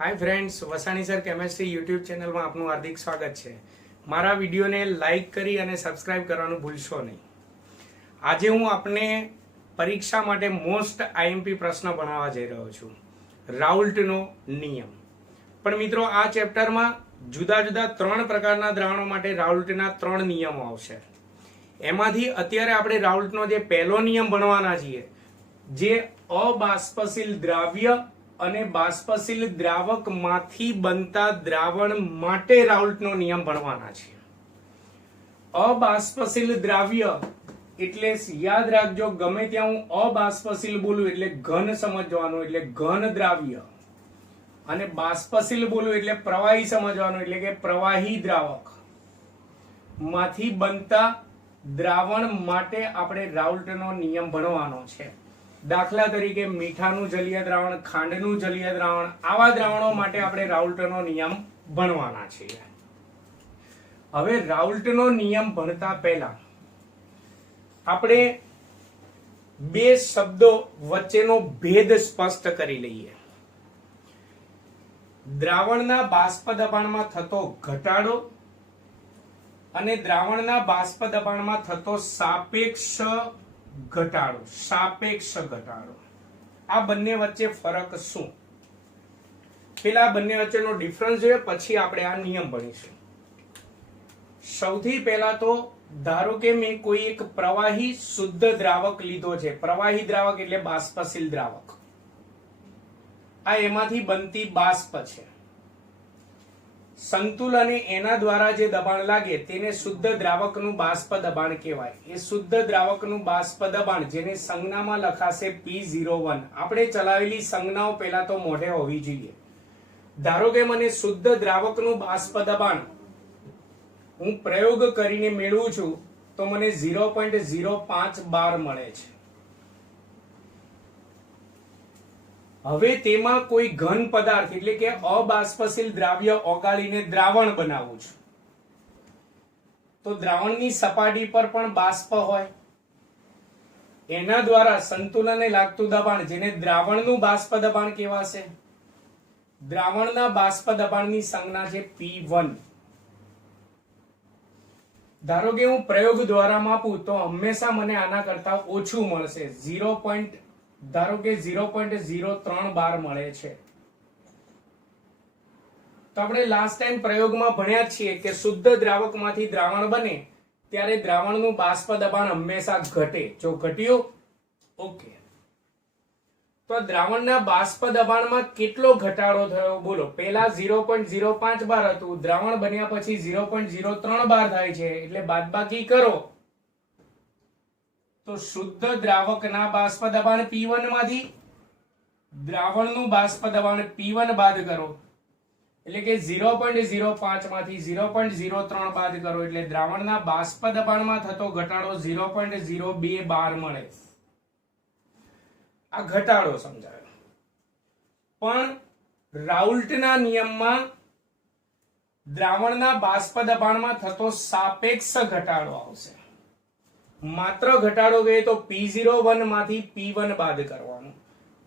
हाय friends, Vasani sir chemistry YouTube channel में आपનું हार्दिक स्वागत है। मारा वीडियो ने लाइक करी અને સબસ્ક્રાઇબ કરવાનું ભૂલશો નહીં। આજે હું આપને પરીક્ષા માટે મોસ્ટ આઈએમપી પ્રશ્ન ભણાવવા જઈ રહ્યો છું, રાઉલ્ટનો નિયમ। પણ મિત્રો, આ ચેપ્ટરમાં જુદા જુદા ત્રણ પ્રકારના દ્રાવણો માટે રાઉલ્ટના ત્રણ નિયમો આવશે। એમાંથી અત્યારે આપણે રાઉલ્ટનો જે પહેલો નિયમ ભણવાના છીએ, જે અબાષ્પશીલ દ્રાવ્ય અને બાષ્પશીલ દ્રાવક માંથી બનતા દ્રાવણ માટે રાઉલ્ટનો નિયમ ભણવાના છે। અબાષ્પશીલ દ્રાવ્ય એટલે યાદ રાખજો, ગમે ત્યાં હું અબાષ્પશીલ બોલું એટલે ઘન સમજવાનું, એટલે ઘન દ્રાવ્ય, અને બાષ્પશીલ બોલું એટલે પ્રવાહી સમજવાનું, એટલે કે પ્રવાહી દ્રાવક માંથી બનતા દ્રાવણ માટે આપણે રાઉલ્ટનો નિયમ ભણવાનો છે। દાખલા તરીકે મીઠાનું જલીય દ્રાવણ, ખાંડનું જલીય દ્રાવણ, આવા દ્રાવણો માટે આપણે રાઉલ્ટનો નિયમ ભણવાના છીએ। હવે રાઉલ્ટનો નિયમ ભણતા પહેલા આપણે બે શબ્દો વચ્ચેનો ભેદ સ્પષ્ટ કરી લઈએ। દ્રાવણના બાષ્પ દબાણમાં થતો ઘટાડો અને દ્રાવણના બાષ્પ દબાણમાં થતો સાપેક્ષ ઘટાડો, સાપેક્ષ ઘટાડો, આ બંને વચ્ચે ફરક શું? પેલા બંને વચ્ચેનો ડિફરન્સ જોઈએ, પછી આપણે આ નિયમ ભણીશું। સૌથી પહેલા તો ધારો કે મેં કોઈ એક પ્રવાહી શુદ્ધ દ્રાવક લીધો છે। પ્રવાહી દ્રાવક એટલે બાષ્પશીલ દ્રાવક, આ એમાંથી બનતી બાષ્પ છે। સંતુલને એના દ્વારા જે દબાણ લાગે તેને શુદ્ધ દ્રાવકનું બાષ્પ દબાણ કહેવાય। એ શુદ્ધ દ્રાવકનું બાષ્પ દબાણ, જેને સંજ્ઞામાં લખાશે P01। આપણે ચલાવેલી સંજ્ઞાઓ પહેલા તો મોઢે હોવી જોઈએ। ધારો કે મને શુદ્ધ દ્રાવકનું બાષ્પ દબાણ હું પ્રયોગ કરીને મેળવું છું, તો મને 0.05 બાર મળે છે। હવે તેમાં કોઈ ઘન પદાર્થ એટલે કે અબાષ્પશીલ દ્રાવ્ય ઓગાળીને દ્રાવણ બનાવું છું, તો દ્રાવણની સપાટી પર પણ બાષ્પ હોય, એના દ્વારા સંતુલનને લાગતું દબાણ, જેને દ્રાવણનું બાષ્પ દબાણ કહેવાશે। દ્રાવણના બાષ્પ દબાણની સંજ્ઞા છે P1। ધારો કે હું પ્રયોગ દ્વારા માપું તો હંમેશા મને આના કરતા ઓછું મળશે, ધારો કે 0.03 બાર મળે છે। તો આપણે લાસ્ટ ટાઈમ પ્રયોગમાં ભણ્યા છીએ કે શુદ્ધ દ્રાવકમાંથી દ્રાવણ બને ત્યારે દ્રાવણનું બાષ્પ દબાણ હંમેશા ઘટે। જો ઘટ્યું, ઓકે, તો દ્રાવણના બાષ્પ દબાણમાં કેટલો ઘટાડો થયો બોલો? પહેલા 0.05 બાર હતું, દ્રાવણ બન્યા પછી 0.03 બાર થાય છે, એટલે બાદબાકી કરો તો શુદ્ધ દ્રાવકના બાષ્પ દબાણ P1 માંથી દ્રાવણનું બાષ્પ દબાણ P1 બાદ કરો, એટલે કે 0.05 માંથી 0.03 બાદ કરો, એટલે દ્રાવણના બાષ્પ દબાણમાં થતો ઘટાડો 0.02 બાર મળે। આ ઘટાડો સમજાયો। પણ રાઉલ્ટના નિયમમાં દ્રાવણના બાષ્પ દબાણમાં થતો સાપેક્ષ ઘટાડો આવશે। માત્ર ઘટાડો ગયે તો P01 માંથી P1 બાદ કરવાનું,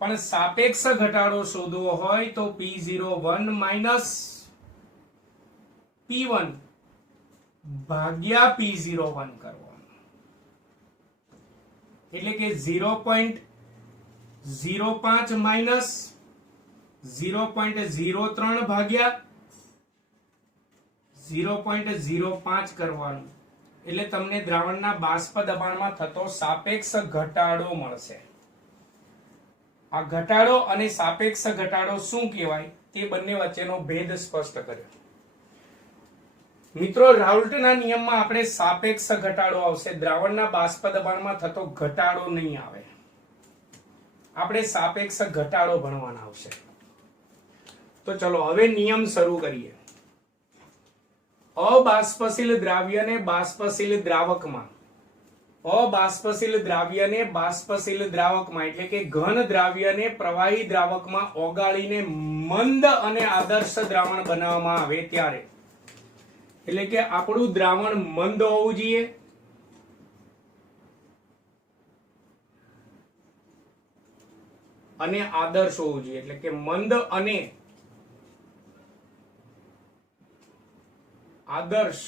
પણ સાપેક્ષ ઘટાડો શોધવો હોય તો P01 માઇનસ P1 ભાગ્યા P01 કરવાનું, એટલે કે 0.05 માઇનસ 0.03 ભાગ્યા 0.05 કરવાનું, એટલે તમને દ્રાવણના બાષ્પ દબાણમાં થતો સાપેક્ષ ઘટાડો મળશે। આ ઘટાડો અને સાપેક્ષ ઘટાડો શું કહેવાય તે બંને વચ્ચેનો ભેદ સ્પષ્ટ કર્યો। મિત્રો, રાઉલ્ટના નિયમમાં આપણે સાપેક્ષ ઘટાડો આવશે, દ્રાવણના બાષ્પ દબાણમાં થતો ઘટાડો નહીં આવે। આપણે સાપેક્ષ ઘટાડો ભણવાના આવશે। તો ચલો હવે નિયમ શરૂ કરીએ। અબાષ્પશીલ દ્રાવ્યને બાષ્પશીલ દ્રાવકમાં, અબાષ્પશીલ દ્રાવ્યને બાષ્પશીલ દ્રાવકમાં એટલે કે ઘન દ્રાવ્યને પ્રવાહી દ્રાવકમાં ઓગાળીને મંદ અને આદર્શ દ્રાવણ બનાવવામાં આવે ત્યારે, એટલે કે આપણું દ્રાવણ મંદ હોવું જોઈએ અને આદર્શ હોવું જોઈએ, એટલે કે મંદ અને આદર્શ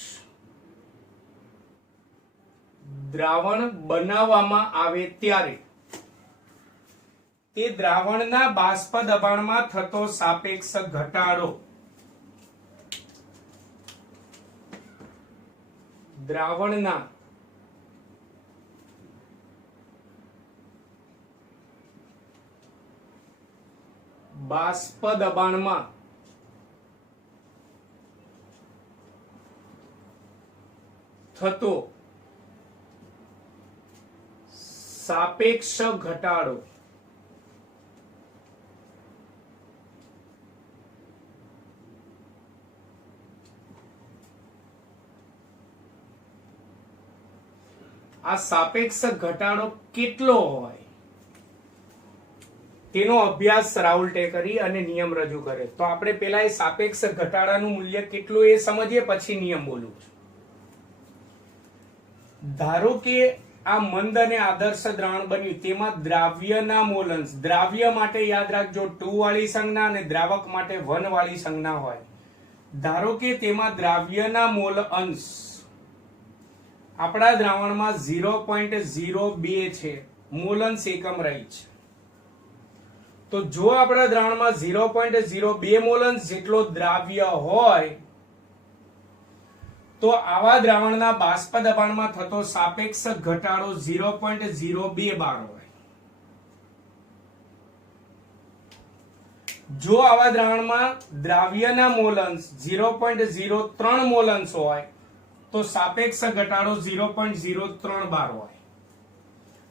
દ્રાવણ બનાવવામાં આવે ત્યારે તે દ્રાવણના બાષ્પ દબાણમાં થતો સાપેક્ષ ઘટાડો દ્રાવણના બાષ્પ દબાણમાં થતો સાપેક્ષ ઘટાડો આ સાપેક્ષ ઘટાડો કેટલો હોય તેનો અભ્યાસ રાઉલ્ટે કરી અને નિયમ રજૂ કરે. તો આપણે પેલા એ સાપેક્ષ ઘટાડાનું મૂલ્ય કેટલું એ સમજીએ, પછી નિયમ બોલું છું. ધારો કે આ મંદ અને આદર્શ દ્રાવણ બન્યું, તેમાં દ્રાવ્યના મોલ અંશ, દ્રાવ્ય માટે યાદ રાખજો 2 વાળી સંજ્ઞા અને દ્રાવક માટે 1 વાળી સંજ્ઞા હોય. ધારો કે તેમાં દ્રાવ્યના મોલ અંશ આપણા દ્રાવણમાં 0.02 છે, મોલ અંશ એકમ રહી છે. તો જો આપણા દ્રાવણમાં 0.02 મોલ અંશ જેટલો દ્રાવ્ય હોય તો આવા દ્રાવણના બાષ્પ દબાણમાં થતો સાપેક્ષ ઘટાડો 0.02 બાર હોય. જો આવા દ્રાવણમાં દ્રાવ્યના મોલ અંશ 0.03 મોલ અંશ હોય તો સાપેક્ષ ઘટાડો 0.03 બાર હોય.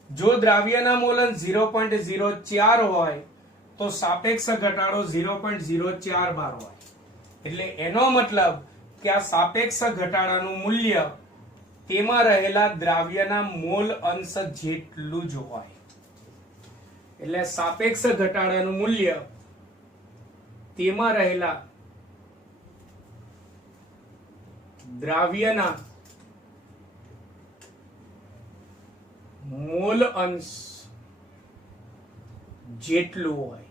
જો દ્રાવ્યના મોલ અંશ 0.04 હોય તો સાપેક્ષ ઘટાડો 0.04 બાર હોય. એટલે એનો મતલબ કે આ સાપેક્ષ ઘટાડાનું મૂલ્ય તેમાં રહેલા દ્રાવ્યના મોલ અંશ જેટલું જ હોય. એટલે સાપેક્ષ ઘટાડાનું મૂલ્ય તેમાં રહેલા દ્રાવ્યના મોલ અંશ જેટલું હોય.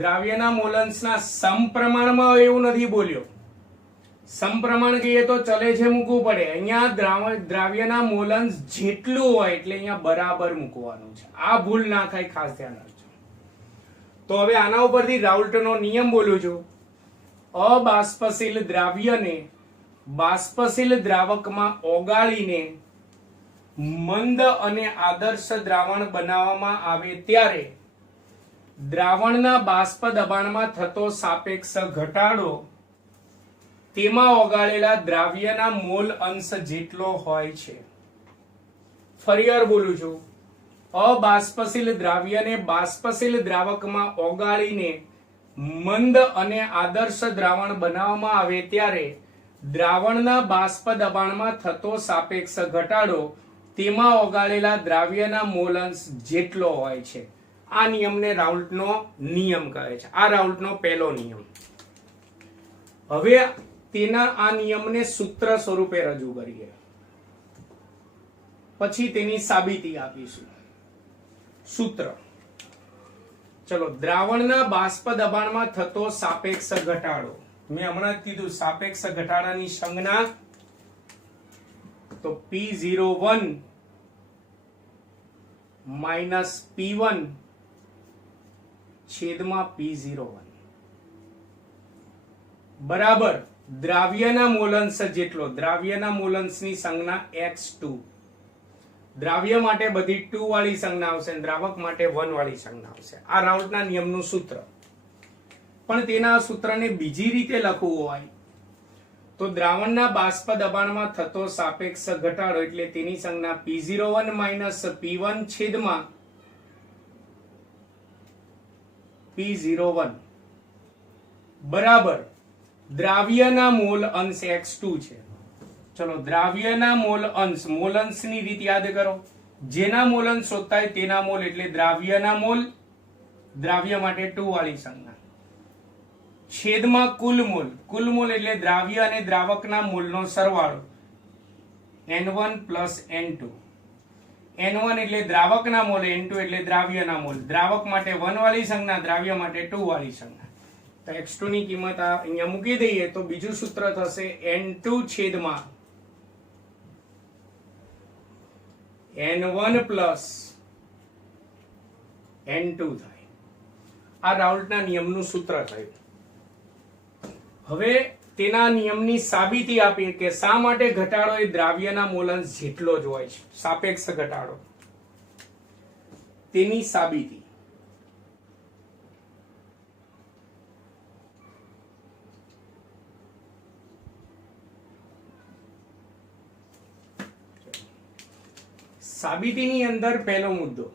દ્રાવ્યના મોલ અંશના સમપ્રમાણમાં હોય એવું નથી બોલ્યો. સમપ્રમાણ કહીએ તો ચલે છે મૂકવું પડે. અહીંયા દ્રાવ્યના મોલ અંશ જેટલું હોય એટલે અહીંયા બરાબર મૂકવાનું છે. આ ભૂલ ના થાય, ખાસ ધ્યાન રાખજો. તો હવે આના ઉપરથી રાઉલ્ટનો નિયમ બોલું છું. અબાષ્પશીલ દ્રાવ્યને બાષ્પશીલ દ્રાવકમાં ઓગાળીને મંદ અને આદર્શ દ્રાવણ બનાવવામાં આવે ત્યારે દ્રાવણના બાષ્પ દબાણમાં થતો સાપેક્ષ ઘટાડો તેમાં ઓગાળેલા દ્રાવ્યના મોલ અંશ જેટલો હોય છે. ફરી વાર બોલું છું. અબાષ્પશીલ દ્રાવ્યને બાષ્પશીલ દ્રાવકમાં ઓગાળીને મંદ અને આદર્શ દ્રાવણ બનાવવામાં આવે ત્યારે દ્રાવણના બાષ્પ દબાણમાં થતો સાપેક્ષ ઘટાડો તેમાં ઓગાળેલા દ્રાવ્યના મોલ અંશ જેટલો હોય છે. આ નિયમને રાઉલ્ટનો નિયમ કહે છે. આ રાઉલ્ટનો પહેલો નિયમ. હવે તેના આ નિયમને સૂત્ર સ્વરૂપે રજૂ કરીએ, પછી તેની સાબિતી આપીશું. સૂત્ર. ચલો, દ્રાવણના બાષ્પ દબાણમાં થતો સાપેક્ષ ઘટાડો. મેં હમણાં જ કીધું સાપેક્ષ ઘટાડાની સંજ્ઞા તો P01 માઇનસ P1 છેદમાં P01 બરાબર દ્રાવ્યના મોલ અંશ જેટલો. દ્રાવ્યના મોલ અંશની સંજ્ઞા X2. દ્રાવ્ય માટે બધી 2 વાળી સંજ્ઞા આવશે, દ્રાવક માટે 1 વાળી સંજ્ઞા આવશે. આ રાઉલ્ટના નિયમનું સૂત્ર. પણ તેના સૂત્રને બીજી રીતે લખવું હોય તો દ્રાવણના બાષ્પ દબાણમાં થતો સાપેક્ષ ઘટાડો એટલે તેની સંજ્ઞા P01 માઇનસ P1 છેદમાં P01 બરાબર દ્રાવ્યના મોલ અંશ X2 છે. ચલો, દ્રાવ્યના મોલ અંશની રીત યાદ કરો. જેના મોલ અંશ શોધતા હોય તેના મોલ એટલે દ્રાવ્યના મોલ, દ્રાવ્ય માટે 2 વાળી સંજ્ઞા, છેદમાં કુલ મોલ. કુલ મોલ એટલે દ્રાવ્ય અને દ્રાવકના મોલનો સરવાળો N1 પ્લસ N2. N1 એટલે દ્રાવકના મોલ, N2 એટલે દ્રાવ્યના મોલ. દ્રાવક માટે 1 વાળી સંજ્ઞા, દ્રાવ્ય માટે 2 વાળી સંજ્ઞા. તો x2 ની કિંમત અહીંયા મૂકી દઈએ તો બીજું સૂત્ર થશે n2 છેદમાં n1 પ્લસ n2 થાય. આ રાઉલ્ટના નિયમનું સૂત્ર થયું. હવે તેના નિયમની સાબિતી આપીએ કે શા માટે ઘટાડો એ દ્રાવ્યના મોલન્સ જેટલો જ હોય છે, સાપેક્ષ ઘટાડો. તેની સાબિતી સાબિતીની અંદર પહેલો મુદ્દો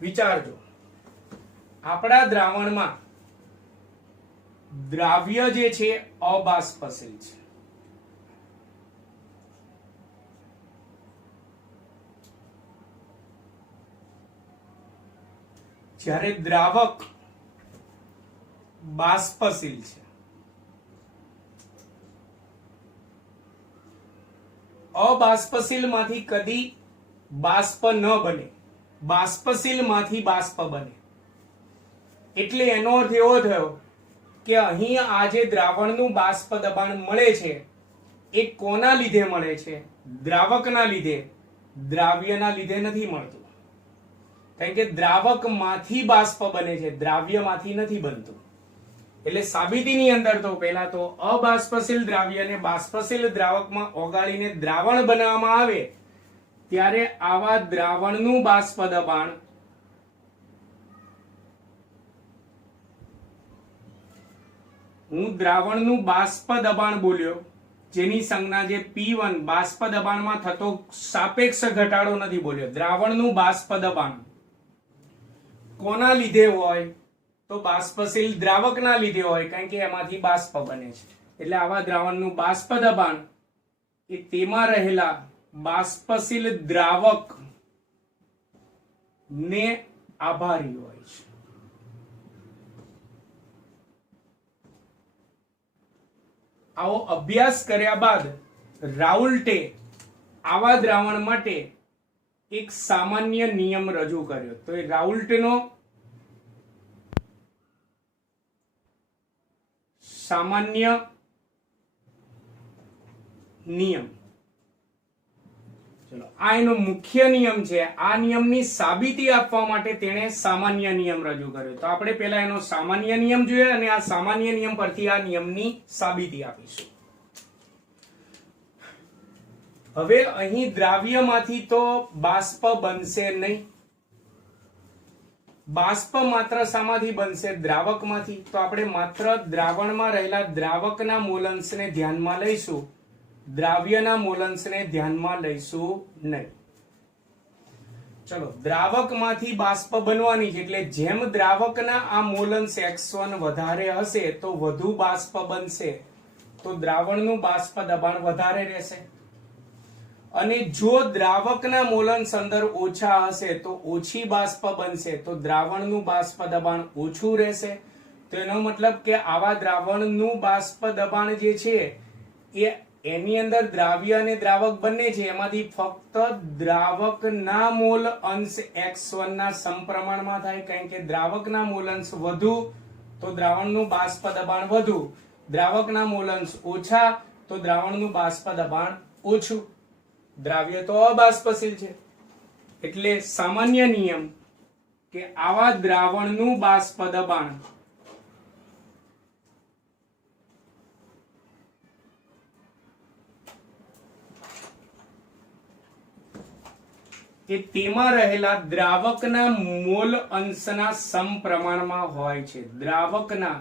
વિચારજો. આપણા દ્રાવણમાં દ્રાવ્ય જે છે અબાષ્પશીલ છે. જ્યારે દ્રાવક બાષ્પશીલ છે. અબાષ્પશીલ માંથી કદી બાષ્પ ન બને, બાષ્પશીલ માંથી બાષ્પ બને. એટલે એનો અર્થ એવો થયો કે અહીં આ જે દ્રાવણનું બાષ્પ દબાણ મળે છે એ કોના લીધે મળે છે? દ્રાવકના લીધે, દ્રાવ્યના લીધે નથી મળતું. કારણ કે દ્રાવકમાંથી બાષ્પ બને છે, દ્રાવ્યમાંથી નથી બનતું. એટલે સાબિતીની અંદર તો પહેલા તો અબાષ્પશીલ દ્રાવ્યને બાષ્પશીલ દ્રાવકમાં ઓગાળીને દ્રાવણ બનાવવામાં આવે ત્યારે આવા દ્રાવણનું બાષ્પ દબાણ હું દ્રાવણનું બાષ્પ દબાણ બોલ્યો, જેની સંજ્ઞા જે P1 બાષ્પ દબાણમાં થતો સાપેક્ષ ઘટાડો નથી બોલ્યો. દ્રાવણનું બાષ્પ દબાણ કોના લીધે હોય? તો બાષ્પશીલ દ્રાવકના લીધે હોય, કારણ કે એમાંથી બાષ્પ બને છે. એટલે આવા દ્રાવણનું બાષ્પ દબાણ એ તેમાં રહેલા બાષ્પશીલ દ્રાવક ને આભારી હોય છે. આવો અભ્યાસ કર્યા બાદ રાઉલ્ટે આવા દ્રાવણ માટે એક સામાન્ય નિયમ રજૂ કર્યો. તો એ રાઉલ્ટનો સામાન્ય નિયમ, ચલો આ એનો મુખ્ય નિયમ છે. આ નિયમની સાબિતી આપવા માટે તેણે સામાન્ય નિયમ રજૂ કર્યો. તો આપણે પહેલા એનો સામાન્ય નિયમ જોઈએ અને આ સામાન્ય નિયમ પરથી આ નિયમની સાબિતી આપીશું. હવે અહીં દ્રાવ્યમાંથી તો બાષ્પ બનશે નહીં. બાષ્પ માત્ર શામાંથી બનશે? દ્રાવકમાંથી. તો આપણે માત્ર દ્રાવણમાં રહેલા દ્રાવકના મોલન્સને ધ્યાનમાં લઈશું, દ્રાવ્યના મોલન્સને ધ્યાનમાં લઈશું નહીં. ચલો, દ્રાવકમાંથી બાષ્પ બનવાની છે એટલે જેમ દ્રાવકના આ મોલન્સ x1 વધારે હશે તો વધુ બાષ્પ બનશે, તો દ્રાવણનું બાષ્પ દબાણ વધારે રહેશે. અને જો દ્રાવકના મોલન્સ અંદર ઓછા હશે તો ઓછી બાષ્પ બનશે, તો દ્રાવણનું બાષ્પ દબાણ ઓછું રહેશે. તો એનો મતલબ કે આવા દ્રાવણનું બાષ્પ દબાણ જે છે એ એની અંદર દ્રાવ્ય અને દ્રાવક બંને છે, એમાંથી ફક્ત દ્રાવકના મોલ અંશ x1 ના સમપ્રમાણમાં થાય. કારણ કે દ્રાવકના મોલંશ વધુ તો દ્રાવણનું બાષ્પ દબાણ વધુ, દ્રાવકના મોલંશ ઓછા તો દ્રાવણનું બાષ્પ દબાણ ઓછું. દ્રાવ્ય તો અબાષ્પશીલ છે એટલે સામાન્ય નિયમ કે આવા દ્રાવણનું બાષ્પ દબાણ કે તેમાં રહેલા દ્રાવકના મોલ અંશના સમપ્રમાણમાં હોય છે. દ્રાવકના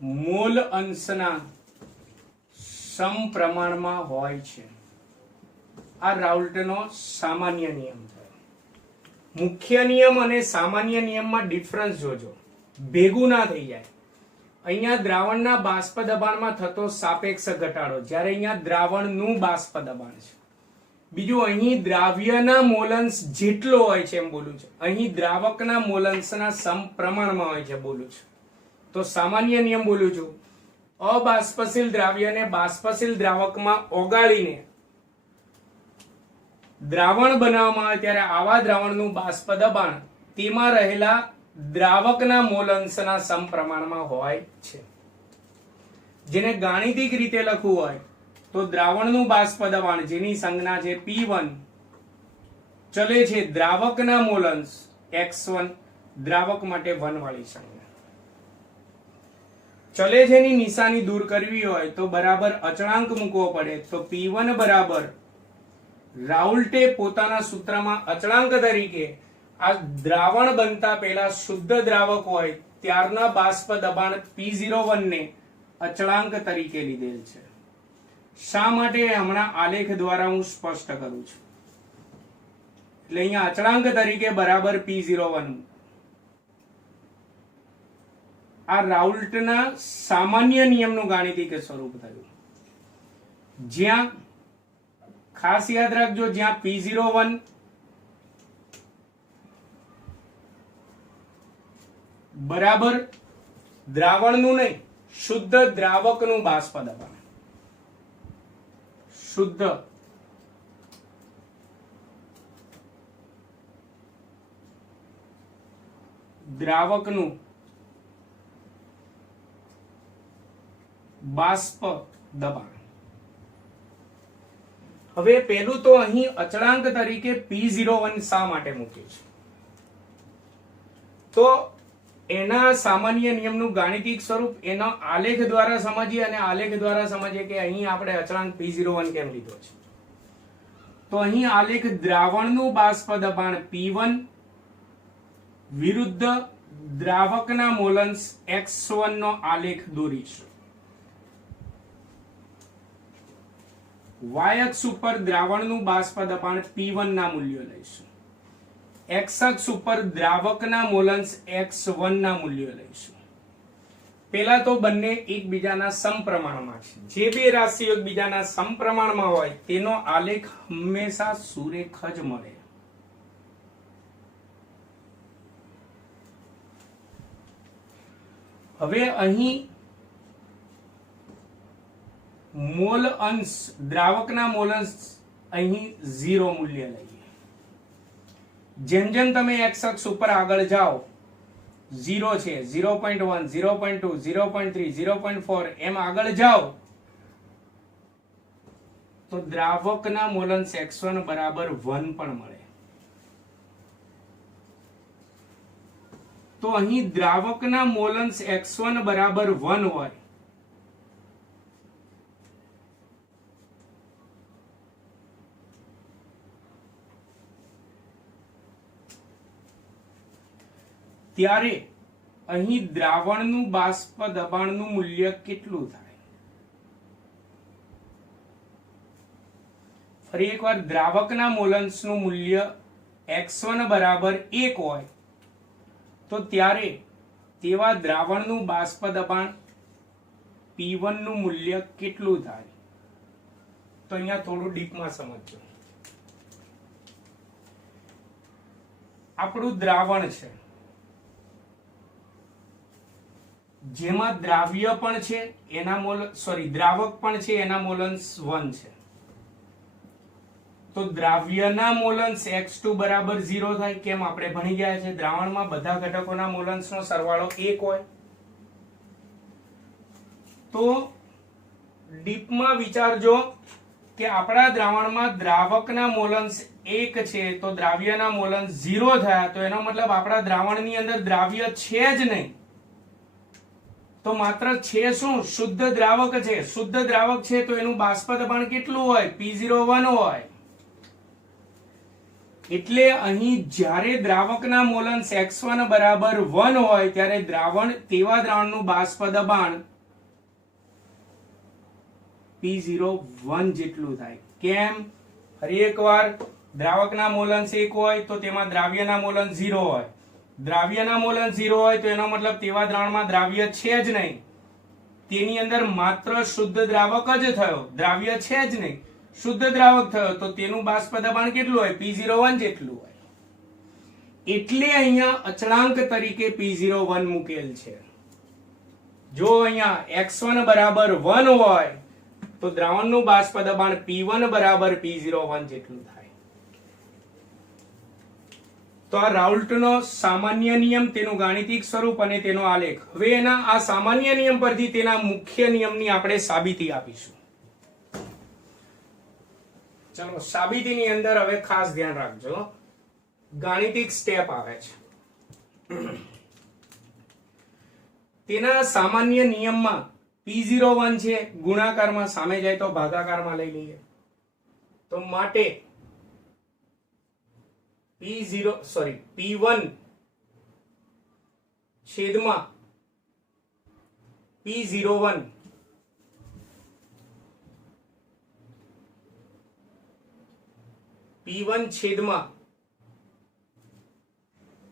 મોલ અંશના સમપ્રમાણમાં હોય છે. આ રાઉલ્ટનો સામાન્ય નિયમ થયો. મુખ્ય નિયમ અને સામાન્ય નિયમમાં ડિફરન્સ જોજો, ભેગું ના થઈ જાય. અહીંયા દ્રાવણના બાષ્પ દબાણમાં થતો સાપેક્ષ ઘટાડો, જ્યારે અહીંયા દ્રાવણનું બાષ્પ દબાણ છે. બીજું, અહીં દ્રાવ્યના મોલંશ જેટલો હોય છે એમ બોલું છે, અહીં દ્રાવકના મોલંશના સમપ્રમાણમાં હોય છે બોલું છું. તો સામાન્ય નિયમ બોલું છું, અબાષ્પશીલ દ્રાવ્યને બાષ્પશીલ દ્રાવકમાં ઓગાળીને દ્રાવણ બનાવવામાં આવે ત્યારે આવા દ્રાવણનું બાષ્પ દબાણ તેમાં રહેલા દ્રાવકના મોલંશના સમપ્રમાણમાં હોય છે. જેને ગાણિતિક રીતે લખવું હોય તો દ્રાવણનું બાષ્પ દબાણ જેની સંજ્ઞા છે P1 ચલે છે દ્રાવકના મોલંશ x1, દ્રાવક માટે 1 વાળી સંજ્ઞા. ચલે છે ની નિશાની દૂર કરવી હોય તો બરાબર અચળાંક મૂકવો પડે. તો P1 બરાબર રાઉલ્ટે પોતાના સૂત્રમાં અચળાંક તરીકે આ દ્રાવણ બનતા પહેલા શુદ્ધ દ્રાવક હોય ત્યારના બાષ્પ દબાણ P01 ને અચળાંક તરીકે લીધેલ છે. શા માટે હમણાં આલેખ દ્વારા હું સ્પષ્ટ કરું છું. એટલે અહીંયા અચળાંક તરીકે બરાબર P01. આ રાઉલ્ટના સામાન્ય નિયમનું ગાણિતિક સ્વરૂપ થયું. જ્યાં ખાસ યાદ રાખજો, જ્યાં P01 બરાબર દ્રાવણનું નહીં, શુદ્ધ દ્રાવકનું બાષ્પ દબાણ, શુદ્ધ દ્રાવકનું બાષ્પ દબાણ. હવે પહેલું તો અહીં અચળાંક તરીકે P01 શા માટે મૂક્યું છે? તો એના સામાન્ય નિયમનું ગાણિતિક સ્વરૂપ એનો આલેખ દ્વારા સમજીએ અને આલેખ દ્વારા સમજીએ કે અહીં આપણે અચળાંક P01 કેમ લીધો છે. તો અહીં આલેખ દ્રાવણનું બાષ્પ દબાણ P1 વિરુદ્ધ દ્રાવકના મોલંશ x1 નો આલેખ દોરીશું. y અક્ષ ઉપર દ્રાવણનું બાષ્પ દબાણ P1 ના મૂલ્યો લઈશું. x અક્ષ ઉપર દ્રાવકના મોલંશ x1 ના મૂલ્યો લઈશું. પહેલા તો બંને એકબીજાના સમપ્રમાણમાં છે. જે બે રાશિઓ એકબીજાના સમપ્રમાણમાં હોય તેનો આલેખ હંમેશા સુરેખ જ મળે. હવે અહીં મોલ અંશ દ્રાવકના મોલ અંશ અહીં 0 મૂલ્ય લઈએ. જેમ જેમ તમે x અક્ષ ઉપર આગળ જાઓ 0 છે, 0.1, 0.2, 0.3, 0.4 એમ આગળ જાઓ તો દ્રાવકના મોલંશ x1 બરાબર 1 પણ મળે. તો અહીં દ્રાવકના મોલંશ x1 બરાબર 1 હોય ત્યારે અહીં દ્રાવણનું બાષ્પ દબાણનું મૂલ્ય કેટલું થાય? ફરી એકવાર, દ્રાવકના મોલંશનું મૂલ્ય x1 બરાબર 1 હોય તો ત્યારે તેવા દ્રાવણનું બાષ્પ દબાણ P1 નું મૂલ્ય કેટલું થાય? તો અહીંયા થોડું ડીપમાં સમજજો. આપણું દ્રાવણ છે જેમાં દ્રાવ્ય પણ છે એના દ્રાવક પણ છે, એના મોલંશ 1 છે. તો દ્રાવ્યના મોલંશ x2 બરાબર 0 થાય. કેમ? આપણે ભણી ગયા છે દ્રાવણમાં બધા ઘટકોના મોલંશનો સરવાળો 1 હોય. તો ડીપમાં વિચારજો કે આપણા દ્રાવણમાં દ્રાવકના મોલંશ 1 છે તો દ્રાવ્યના મોલંશ 0 થયા. તો એનો મતલબ આપણા દ્રાવણની અંદર દ્રાવ્ય છે જ નહીં. તો માત્ર છે શું? શુદ્ધ દ્રાવક છે. શુદ્ધ દ્રાવક છે તો એનું બાષ્પ દબાણ કેટલું હોય? P01 હોય. એટલે અહીં જ્યારે દ્રાવકના મોલંશ x1 બરાબર 1 હોય ત્યારે તેવા દ્રાવણનું બાષ્પ દબાણ P01 જેટલું થાય. કેમ? ફરી એકવાર, દ્રાવકના મોલંશ 1 હોય તો તેમાં દ્રાવ્યના મોલંશ 0 હોય. દ્રાવ્યના મોલંશ 0 હોય તો એનો મતલબ તેવા દ્રાવણમાં દ્રાવ્ય છે જ નહીં. તેની અંદર માત્ર શુદ્ધ દ્રાવક જ થયો, દ્રાવ્ય છે જ નહીં, શુદ્ધ દ્રાવક થયો. તો તેનું બાષ્પ દબાણ કેટલું હોય? P01 જેટલું હોય. એટલે અહીંયા અચળાંક તરીકે P01 મૂકેલ છે. જો અહીંયા x1 બરાબર 1 હોય તો દ્રાવણનું બાષ્પ દબાણ P1 બરાબર P01 જેટલું થાય. તો આ રાઉલ્ટનો સામાન્ય નિયમ, તેનું ગાણિતિક સ્વરૂપ અને તેનો આલેખ. હવે એના આ સામાન્ય નિયમ પરથી તેના મુખ્ય નિયમની આપણે સાબિતી આપીશું. ચલો સાબિતીની અંદર હવે ખાસ ધ્યાન રાખજો, ગાણિતિક સ્ટેપ આવે છે. તેના સામાન્ય નિયમમાં P01 છે, ગુણાકારમાં સામે જાય તો ભાગાકારમાં લઈ લઈએ. તો માટે P1 છેદમાં P01 P1 છેદમાં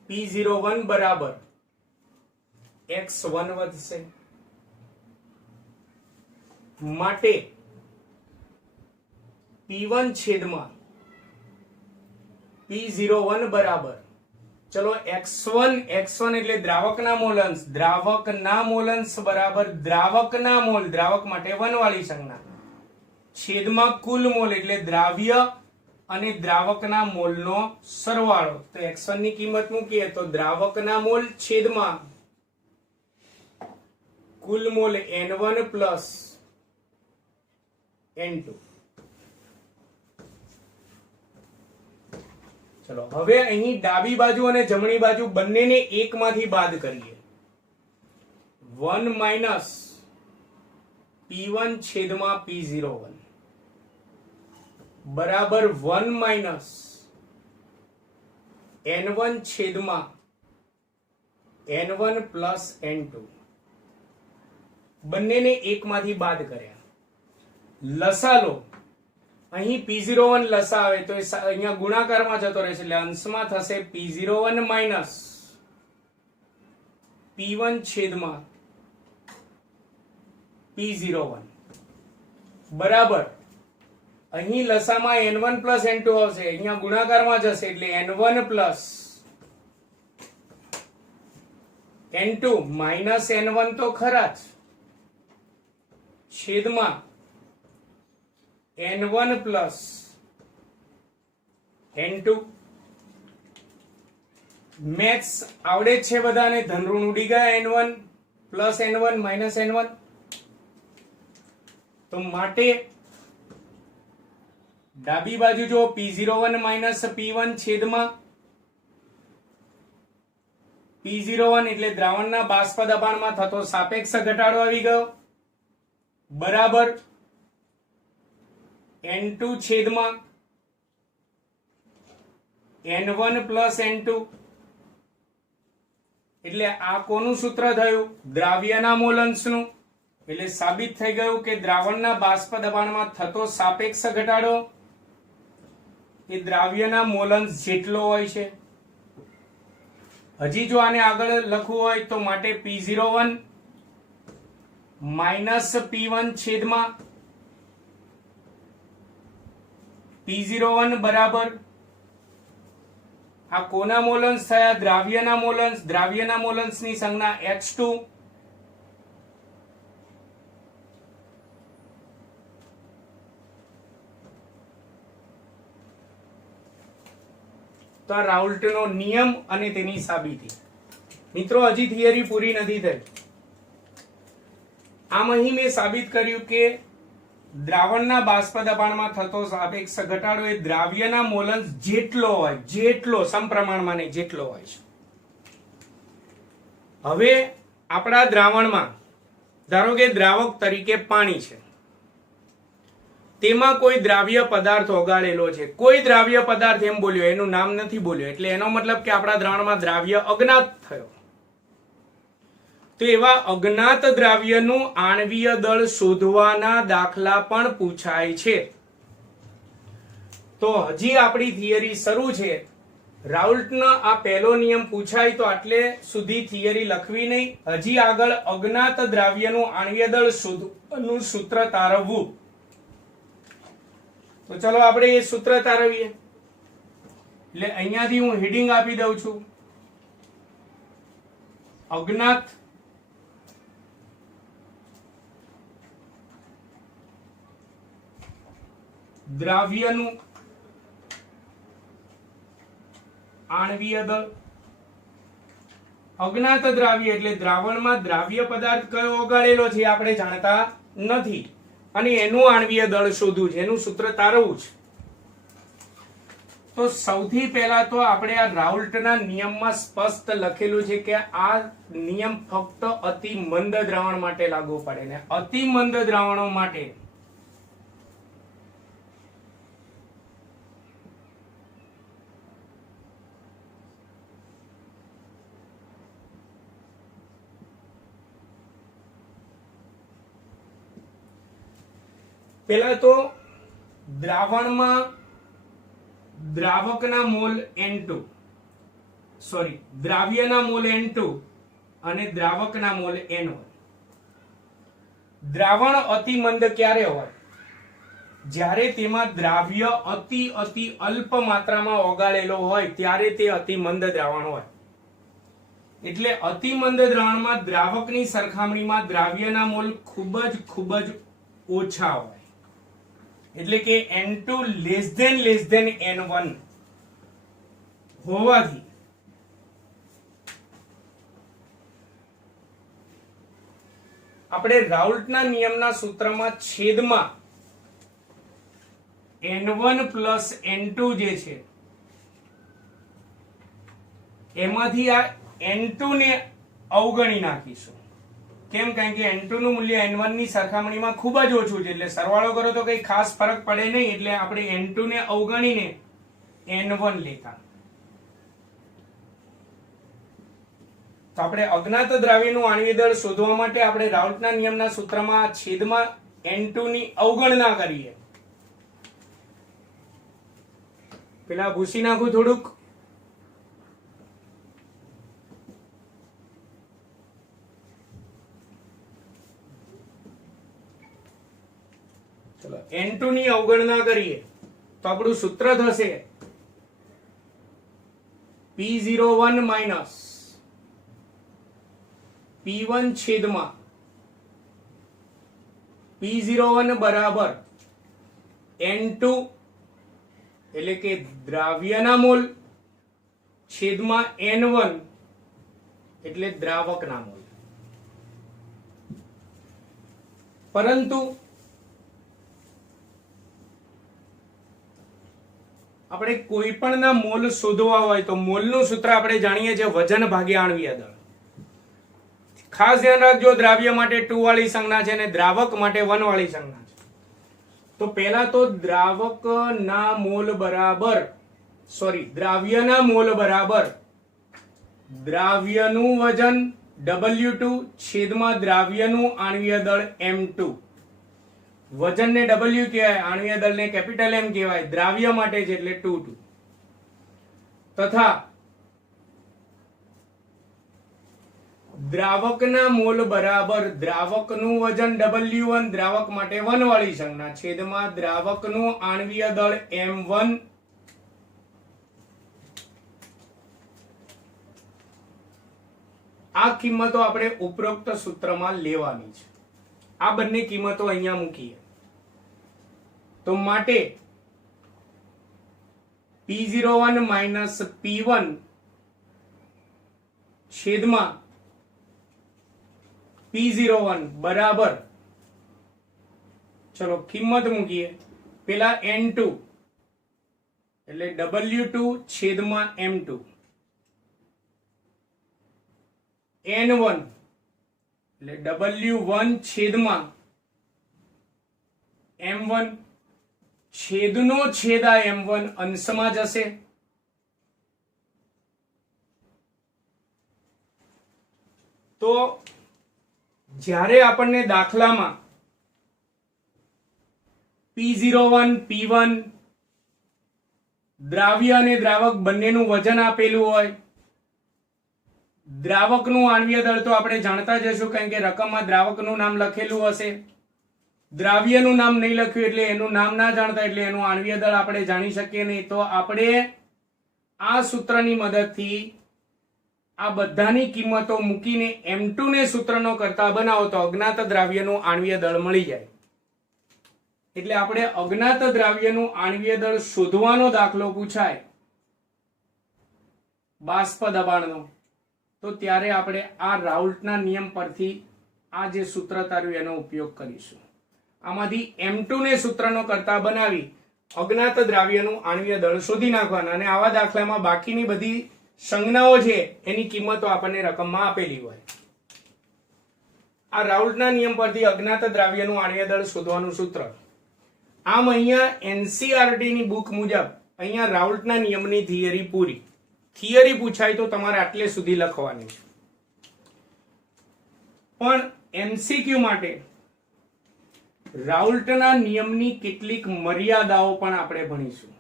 P01 બરાબર x1 વધશે. માટે P1 છેદમાં P01 બરાબર, ચલો x1 એટલે દ્રાવકના મોલંશ, દ્રાવકના મોલંશ બરાબર દ્રાવકના મોલ, દ્રાવક માટે 1 વાળી સંજ્ઞા, છેદમાં કુલ મોલ એટલે દ્રાવ્ય અને દ્રાવકના મોલનો સરવાળો. તો x1 ની કિંમત મૂકીએ તો દ્રાવકના મોલ છેદમાં કુલ મોલ n1 પ્લસ n2. ચલો હવે અહીં ડાબી બાજુ અને જમણી બાજુ બંનેને એકમાંથી બાદ કરીએ. 1 માઇનસ P1 છેદમાં P01 બરાબર 1 માઇનસ n1 છેદમાં n1 પ્લસ n2. બંનેને એકમાંથી બાદ કર્યા. લસા લો, અહીં P01 લસા આવે તો અહીંયા ગુણાકારમાં જતો રહેશે એટલે અંશમાં થશે P01 માઇનસ P1 છેદમાં P01 બરાબર, અહીં લસામાં n1 પ્લસ n2 આવશે, અહીંયા ગુણાકારમાં જશે એટલે n1 plus n2 minus n1 તો ખરા જ, છેદમાં n1 પ્લસ n2. મેથ્સ આવડે જ છે બધાને, ધનઋણ ઉડી ગયા, n1 plus n1 minus n1. તો માટે ડાબી બાજુ જો P01 માઇનસ P1 છેદમાં P01 એટલે દ્રાવણના બાષ્પ દબાણમાં થતો સાપેક્ષ ઘટાડો આવી ગયો બરાબર n2 છેદમાં n1 પ્લસ n2. એટલે આ કોનું સૂત્ર થયું? દ્રાવ્યના મોલંશનું. એટલે સાબિત થઈ ગયું કે દ્રાવણના બાષ્પ દબાણમાં થતો સાપેક્ષ ઘટાડો એ દ્રાવ્યના મોલંશ જેટલો હોય છે. હજી જો આને આગળ લખવું હોય તો માટે P01 માઇનસ P1 છેદમાં P01 બરાબર આ કોના મોલંશ થયા? દ્રાવ્યના મોલંશ. દ્રાવ્યના મોલંશની સંજ્ઞા X2 તો આ રાઉલ્ટનો નિયમ અને તેની સાબિતી. મિત્રો હજી થિયરી પૂરી નથી થઈ. આમ અહીં મેં સાબિત કર્યું કે દ્રાવણના બાષ્પ દબાણમાં થતો સાપેક્ષ ઘટાડો એ દ્રાવ્યના મોલંશ જેટલો હોય, જેટલો સમપ્રમાણમાં નહીં, જેટલો હોય છે. હવે આપણા દ્રાવણમાં ધારો કે દ્રાવક તરીકે પાણી છે, તેમાં કોઈ દ્રાવ્ય પદાર્થ ઓગાળેલો છે. કોઈ દ્રાવ્ય પદાર્થ એમ બોલ્યો, એનું નામ નથી બોલ્યો, એટલે એનો મતલબ કે આપણા દ્રાવણમાં દ્રાવ્ય અજ્ઞાત થયો. તો એવા અજ્ઞાત દ્રાવ્યનું આણ્વીય દળ શોધવાના દાખલા પણ પૂછાય છે. તો હજી આપણી થિયરી શરૂ છે. રાઉલ્ટનો આ પહેલો નિયમ પૂછાય તો આટલે સુધી થિયરી લખવી નહીં. હજી આગળ અજ્ઞાત દ્રાવ્યનું આણ્વીય દળ શોધવાનું સૂત્ર તારવવું. તો ચલો આપણે એ સૂત્ર તારવીએ. એટલે અહીંયાથી હું હેડિંગ આપી દઉં છું, અજ્ઞાત દ્રાવ્યનું આણ્વીય દળ. અજ્ઞાત દ્રાવ્ય એટલે દ્રાવણમાં દ્રાવ્ય પદાર્થ કયો ઓગાળેલો છે આપણે જાણતા નથી અને એનું આણ્વીય દળ શોધવું છે, એનું સૂત્ર તારવવું છે. તો સૌથી પહેલા તો આપણે આ રાઉલ્ટના નિયમમાં સ્પષ્ટ લખેલું છે કે આ નિયમ ફક્ત અતિ મંદ દ્રાવણ માટે લાગુ પડે ને અતિ મંદ દ્રાવણો માટે પહેલા તો દ્રાવણમાં દ્રાવકના મોલ N2 સોરી દ્રાવ્યના મોલ N2 અને દ્રાવકના મોલ N1. દ્રાવણ અતિ મંદ ક્યારે હોય? જ્યારે તેમાં દ્રાવ્ય અતિ અલ્પ માત્રામાં ઓગાળેલો હોય ત્યારે તે અતિ મંદ દ્રાવણ હોય. એટલે અતિ મંદ દ્રાવણમાં દ્રાવકની સરખામણીમાં દ્રાવ્યના મોલ ખૂબ જ ઓછા હોય. એટલે કે N2 લેસ ધેન N1 હોવાથી આપણે રાઉલ્ટના નિયમના સૂત્રમાં છેદમાં N1 પ્લસ N2 જે છે એમાંથી આ N2 ને અવગણી નાખીશું. કેમ? કારણ કે N2 નું મૂલ્ય N1 ની સરખામણીમાં ખૂબ જ ઓછું છે એટલે સરવાળો કરો તો કઈ ખાસ ફરક પડે નહીં. એટલે આપણે N2 ને અવગણીને N1 લેતા. તો આપણે અજ્ઞાત દ્રાવ્યનું આણ્વીય દળ શોધવા માટે આપણે રાઉલ્ટના નિયમના સૂત્રમાં છેદમાં N2 ની અવગણના કરીએ. પેલા ભૂસી નાખું થોડુંક. ચલો N2 ની અવગણના કરીએ તો આપણું સૂત્ર થશે P01 માઇનસ P1 છેદમાં P01 બરાબર N2 એટલે કે દ્રાવ્યના મોલ છેદમાં N1 એટલે દ્રાવકના મોલ. પરંતુ આપણે કોઈ પણ ના મોલ શોધવા હોય તો મોલનું સૂત્ર આપણે જાણીએ છીએ વજન ભાગ્યા આણ્વીય દળ. ખાસ ધ્યાન રાખજો, દ્રાવ્ય માટે 2 વાળી સંજ્ઞા છે અને દ્રાવક માટે 1 વાળી સંજ્ઞા છે. તો પહેલા તો દ્રાવ્યના મોલ બરાબર દ્રાવ્યનું વજન W2 છેદમાં દ્રાવ્યનું આણ્વીય દળ M2. વજનને W કહેવાય, આણ્વીય દળને કેપિટલ M કહેવાય. દ્રાવ્ય માટે છે એટલે 2 તથા દ્રાવકના મોલ બરાબર દ્રાવકનું વજન W1 દ્રાવક માટે 1 વાળી સંજ્ઞા છેદમાં દ્રાવકનું આણ્વીય દળ M1 આ કિંમતો આપણે ઉપરોક્ત સૂત્રમાં લેવાની છે. આ બંને કિંમતો અહીંયા મૂકીએ તો માટે P01 માઇનસ P1 છેદમાં P01 બરાબર, ચલો કિંમત મૂકીએ. પેલા N2 એટલે W2 છેદમાં M2, N1 એટલે W1 છેદમાં M1, છેદનો છેદ આ M1 અંશમાં જશે. તો જ્યારે આપણને દાખલામાં P01 P1 દ્રાવ્ય અને દ્રાવક બંનેનું વજન આપેલું હોય, દ્રાવકનું આણ્વીય દળ તો આપણે જાણતા જ હશું કારણ કે રકમમાં દ્રાવકનું નામ લખેલું હશે. દ્રાવ્યનું નામ નહીં લખ્યું એટલે એનું નામ ના જાણતા એટલે એનું આણ્વીય દળ આપણે જાણી શકીએ નહીં. તો આપણે આ સૂત્રની મદદથી આ બધાની કિંમતો મૂકીને M2 ને સૂત્રનો કરતા બનાવો તો અજ્ઞાત દ્રાવ્યનું આણ્વીય દળ મળી જાય. એટલે આપણે અજ્ઞાત દ્રાવ્યનું આણ્વીય દળ શોધવાનો દાખલો પૂછાય બાષ્પ દબાણનો, તો ત્યારે આપણે આ રાઉલ્ટના નિયમ પરથી આ જે સૂત્ર તાર્યું એનો ઉપયોગ કરીશું. આમાંથી M2 ને સૂત્રનો કરતા બનાવી અજ્ઞાત દ્રાવ્યનું આણ્વીય દળ શોધી નાખવાના, અને આવા દાખલામાં બાકીની બધી સંજ્ઞાઓ છે એની કિંમતો આપણને રકમમાં આપેલી હોય. આ રાઉલ્ટના નિયમ પરથી અજ્ઞાત દ્રાવ્યનું આણ્વીય દળ શોધવાનું સૂત્ર. આમ અહીંયા NCERT ની બુક મુજબ અહીંયા રાઉલ્ટના નિયમની થિયરી પૂરી. થિયરી પૂછાય તો તમારે આટલે સુધી લખવાની છે. પણ MCQ માટે રાઉલ્ટના નિયમની કેટલીક મર્યાદાઓ પણ આપણે ભણીશું.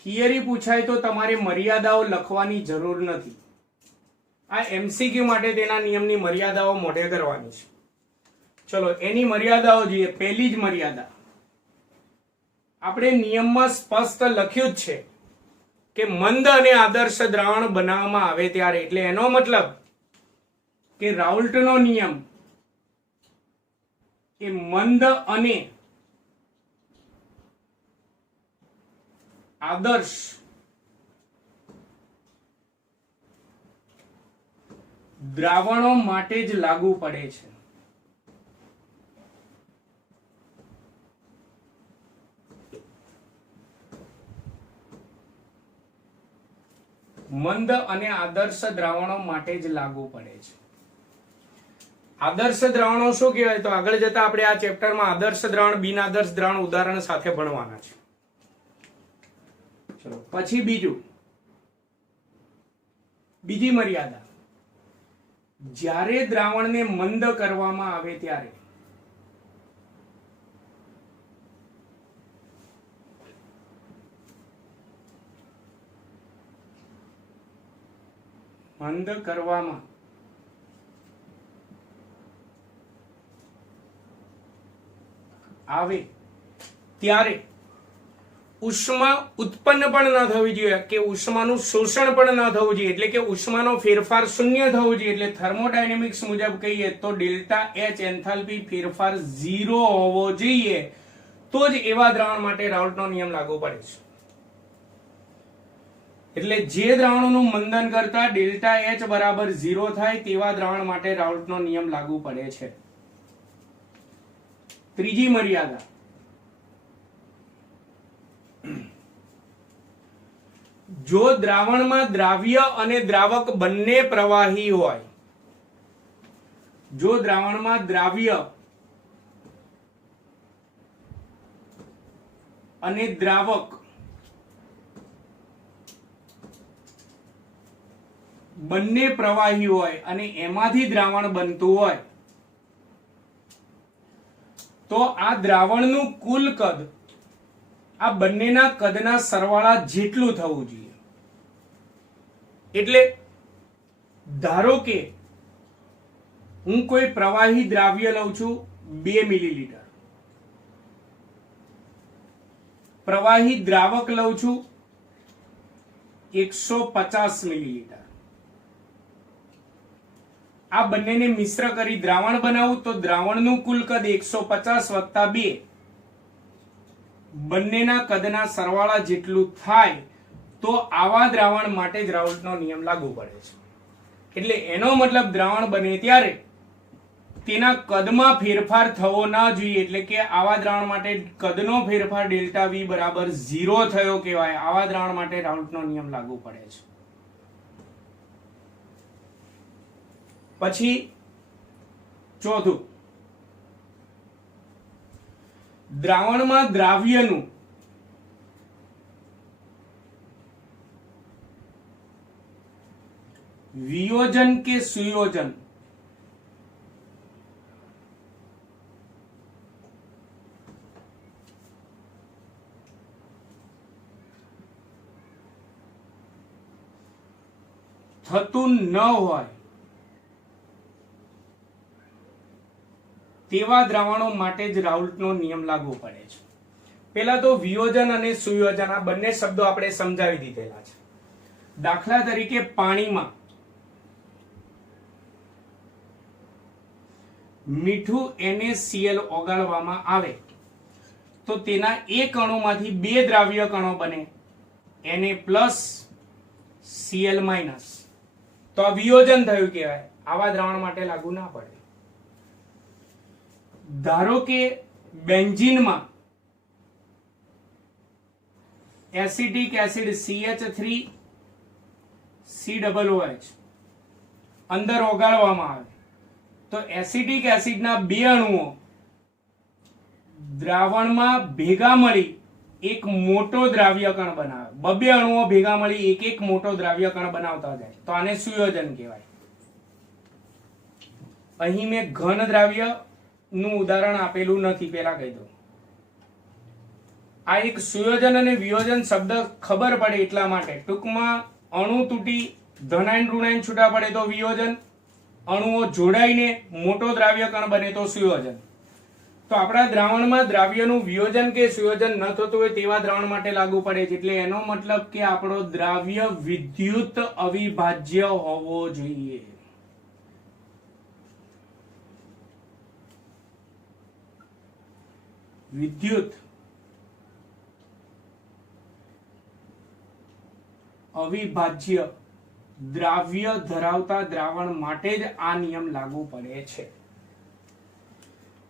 થિયરી પૂછાય તો તમારે મર્યાદાઓ લખવાની જરૂર નથી. આ MCQ માટે તેના નિયમની મર્યાદાઓ મોઢે કરવાની છે. ચલો એની મર્યાદાઓ જોઈએ. પહેલી જ મર્યાદા, આપણે નિયમમાં સ્પષ્ટ લખ્યું જ છે કે મંદ અને આદર્શ દ્રાવણ બનાવવામાં આવે ત્યારે, એટલે એનો મતલબ કે રાઉલ્ટનો નિયમ એ મંદ અને આદર્શ દ્રાવણો માટે જ લાગુ પડે છે. મંદ અને આદર્શ દ્રાવણો માટે જ લાગુ પડે છે. આદર્શ દ્રાવણો શું કહેવાય? તો આગળ જતા આપણે આ ચેપ્ટરમાં આદર્શ દ્રાવણ, બિન આદર્શ દ્રાવણ ઉદાહરણ સાથે ભણવાના છે. ચલો પછી બીજી મર્યાદા, જ્યારે દ્રાવણને મંદ કરવામાં આવે ત્યારે મંદ કરવામાં આવે ત્યારે ઉષ્મા ઉત્પન્ન પણ ન થવી જોઈએ કે ઉષ્માનું શોષણ પણ ન થવું જોઈએ, એટલે કે ઉષ્માનો ફેરફાર શૂન્ય થવો જોઈએ. એટલે થર્મોડાયનેમિક્સ મુજબ કહીએ તો ડેલ્ટા H એન્થાલ્પી ફેરફાર 0 હોવો જોઈએ, તો જ એવા દ્રાવણ માટે રાઉલ્ટનો નિયમ લાગુ પડે છે. એટલે જે દ્રાવણોનું મંદન કરતા ડેલ્ટા H બરાબર 0 થાય તેવા દ્રાવણ માટે રાઉલ્ટનો નિયમ લાગુ પડે છે. ત્રીજી મર્યાદા, જો દ્રાવણમાં દ્રાવ્ય અને દ્રાવક બંને પ્રવાહી હોય, જો દ્રાવણમાં દ્રાવ્ય અને દ્રાવક બંને પ્રવાહી હોય અને એમાંથી દ્રાવણ બનતું હોય, તો આ દ્રાવણનું કુલ કદ આ બંનેના કદના સરવાળા જેટલું થવું જોઈએ. એટલે ધારો કે હું કોઈ પ્રવાહી દ્રાવ્ય લઉં છું 2 મિલીલીટર, પ્રવાહી દ્રાવક લઉં છું 150 મિલીલીટર. આ બંનેને મિશ્ર કરી દ્રાવણ બનાવું તો દ્રાવણનું કુલ કદ 150 વત્તા 2 બંનેના કદના સરવાળા જેટલું થાય, તો આવા દ્રાવણ માટે જ રાઉલ્ટનો નિયમ લાગુ પડે છે. એટલે એનો મતલબ દ્રાવણ બને ત્યારે તેના કદમાં ફેરફાર થવો ના જોઈએ, એટલે કે આવા દ્રાવણ માટે કદનો ફેરફાર ડેલ્ટા V બરાબર 0 થયો કહેવાય. આવા દ્રાવણ માટે રાઉલ્ટનો નિયમ લાગુ પડે છે. પછી ચોથું, દ્રાવણમાં દ્રાવ્યનું વિયોજન કે સુયોજન થતું ન હોય તેવા દ્રાવણો માટે જ રાઉલ્ટનો નિયમ લાગુ પડે છે. પહેલા તો વિયોજન અને સુયોજન આ બંને શબ્દો આપણે સમજાવી દીધેલા છે. દાખલા તરીકે પાણીમાં મીઠું NaCl ઓગાળવામાં આવે તો તેના એક અણુમાંથી બે દ્રાવ્ય કણો બને, Na+, Cl-. તો આ વિયોજન થયું કહેવાય. આવા દ્રાવણ માટે લાગુ ના પડે. ધારો કે બેન્ઝીનમાં એસિટિક એસિડ CH3COOH અંદર ઓગાળવામાં આવે તો એસિટિક એસિડના બે અણુઓ દ્રાવણમાં ભેગા મળી એક મોટો દ્રાવ્ય કણ બનાવે. બબે અણુઓ ભેગા મળી એક એક મોટો દ્રાવ્ય કણ બનાવતા જાય તો આને સુયોજન કહેવાય. અહીં મેં ઘન દ્રાવ્ય નું ઉદાહરણ આપેલું નથી, પેલા કહી દઉં. આ એક સુયોજન અને વિયોજન શબ્દ ખબર પડે એટલા માટે. ટૂંકમાં અણુ તૂટી ધનાયન ઋણાયન છૂટા પડે તો વિયોજન, અણુઓ જોડાઈને મોટો દ્રાવ્ય કણ બને તો સુયોજન. તો આપણા દ્રાવણમાં દ્રાવ્યનું વિયોજન કે સુયોજન ન થતું હોય તેવા દ્રાવણ માટે લાગુ પડે છે. એટલે એનો મતલબ કે આપણો દ્રાવ્ય વિદ્યુત અવિભાજ્ય હોવો જોઈએ. વિદ્યુત અવિભાજ્ય દ્રાવ્ય ધરાવતા દ્રાવણ માટે જ આ નિયમ લાગુ પડે છે.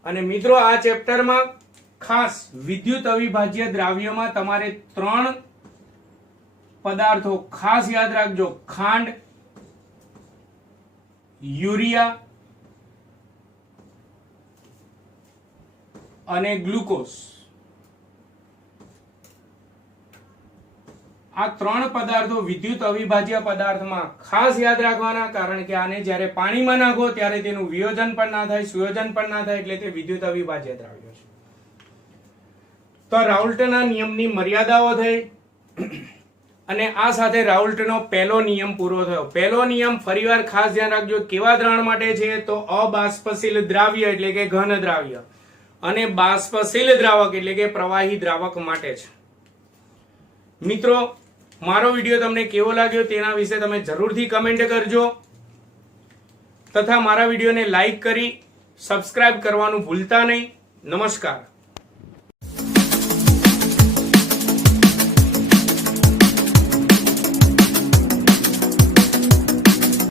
અને મિત્રો આ ચેપ્ટરમાં ખાસ વિદ્યુત અવિભાજ્ય દ્રાવ્યમાં તમારે 3 પદાર્થો ખાસ યાદ રાખજો: ખાંડ, યુરિયા અને ગ્લુકોઝ. આ 3 પદાર્થો વિદ્યુત અવિભાજ્ય પદાર્થમાં ખાસ યાદ રાખવાના, કારણ કે આને જ્યારે પાણીમાં નાખો ત્યારે તેનું વિયોજન પણ ના થાય, સુયોજન પણ ના થાય, એટલે તે વિદ્યુત અવિભાજ્ય દ્રાવ્ય છે. તો રાઉલ્ટના નિયમની મર્યાદાઓ થઈ અને આ સાથે રાઉલ્ટનો પહેલો નિયમ પૂરો થયો. પહેલો નિયમ ફરીવાર ખાસ ધ્યાન રાખજો. કેવા દ્રાવણ માટે છે? તો અબાષ્પશીલ દ્રાવ્ય એટલે કે ઘન દ્રાવ્ય અને બાષ્પશીલ દ્રાવક એટલે કે પ્રવાહી દ્રાવક માટે છે. મિત્રો, મારો વિડીયો તમને કેવો લાગ્યો તેના વિશે તમે જરૂરથી કમેન્ટ કરજો તથા મારા વિડીયોને લાઈક કરી સબસ્ક્રાઇબ કરવાનું ભૂલતા નહીં. નમસ્કાર.